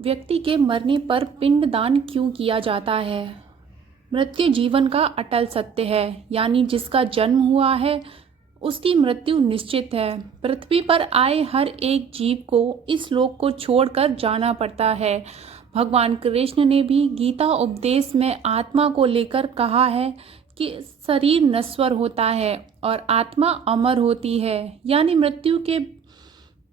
व्यक्ति के मरने पर पिंडदान क्यों किया जाता है? मृत्यु जीवन का अटल सत्य है, यानी जिसका जन्म हुआ है उसकी मृत्यु निश्चित है। पृथ्वी पर आए हर एक जीव को इस लोक को छोड़कर जाना पड़ता है। भगवान कृष्ण ने भी गीता उपदेश में आत्मा को लेकर कहा है कि शरीर नश्वर होता है और आत्मा अमर होती है, यानी मृत्यु के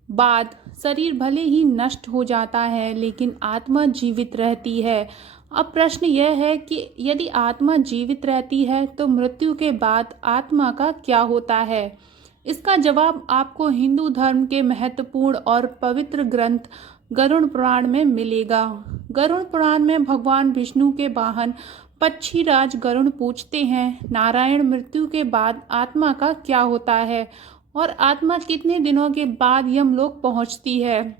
बाद शरीर भले ही नष्ट हो जाता है लेकिन आत्मा जीवित रहती है। अब प्रश्न यह है कि यदि आत्मा जीवित रहती है तो मृत्यु के बाद आत्मा का क्या होता है? इसका जवाब आपको हिंदू धर्म के महत्वपूर्ण और पवित्र ग्रंथ गरुड़ पुराण में मिलेगा। गरुड़ पुराण में भगवान विष्णु के वाहन पक्षीराज गरुड़ पूछते हैं, नारायण, मृत्यु के बाद आत्मा का क्या होता है और आत्मा कितने दिनों के बाद यमलोक पहुंचती है?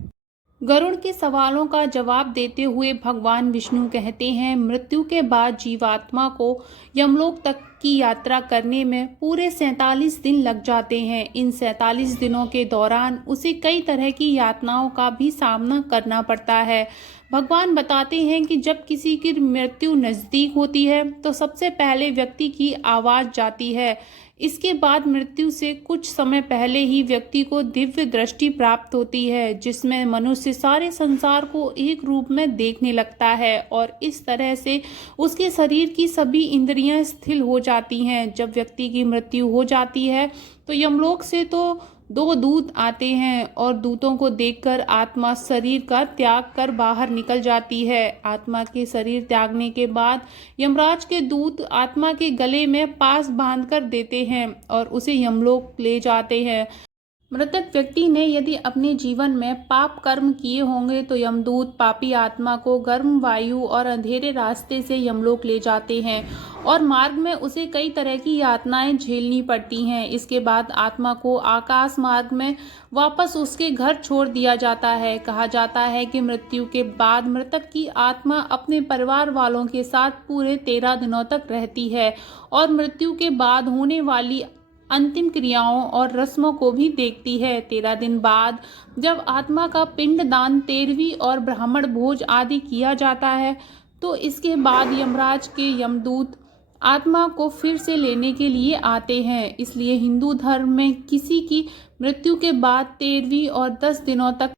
गरुड़ के सवालों का जवाब देते हुए भगवान विष्णु कहते हैं, मृत्यु के बाद जीवात्मा को यमलोक तक की यात्रा करने में पूरे 47 दिन लग जाते हैं। इन 47 दिनों के दौरान उसे कई तरह की यातनाओं का भी सामना करना पड़ता है। भगवान बताते हैं कि जब किसी की मृत्यु नज़दीक होती है तो सबसे पहले व्यक्ति की आवाज़ जाती है। इसके बाद मृत्यु से कुछ समय पहले ही व्यक्ति को दिव्य दृष्टि प्राप्त होती है, जिसमें मनुष्य सारे संसार को एक रूप में देखने लगता है और इस तरह से उसके शरीर की सभी इंद्रियां स्थिर हो जाती हैं। जब व्यक्ति की मृत्यु हो जाती है तो यमलोक से तो 2 दूत आते हैं और दूतों को देखकर आत्मा शरीर का त्याग कर बाहर निकल जाती है। आत्मा के शरीर त्यागने के बाद यमराज के दूत आत्मा के गले में पास बांध कर देते हैं और उसे यमलोक ले जाते हैं। मृतक व्यक्ति ने यदि अपने जीवन में पाप कर्म किए होंगे तो यमदूत पापी आत्मा को गर्म वायु और अंधेरे रास्ते से यमलोक ले जाते हैं और मार्ग में उसे कई तरह की यातनाएं झेलनी पड़ती हैं। इसके बाद आत्मा को आकाश मार्ग में वापस उसके घर छोड़ दिया जाता है। कहा जाता है कि मृत्यु के बाद मृतक की आत्मा अपने परिवार वालों के साथ पूरे 13 दिनों तक रहती है और मृत्यु के बाद होने वाली अंतिम क्रियाओं और रस्मों को भी देखती है। 13 दिन बाद जब आत्मा का पिंडदान, तेरहवीं और ब्राह्मण भोज आदि किया जाता है तो इसके बाद यमराज के यमदूत आत्मा को फिर से लेने के लिए आते हैं। इसलिए हिंदू धर्म में किसी की मृत्यु के बाद 13वीं और 10 दिनों तक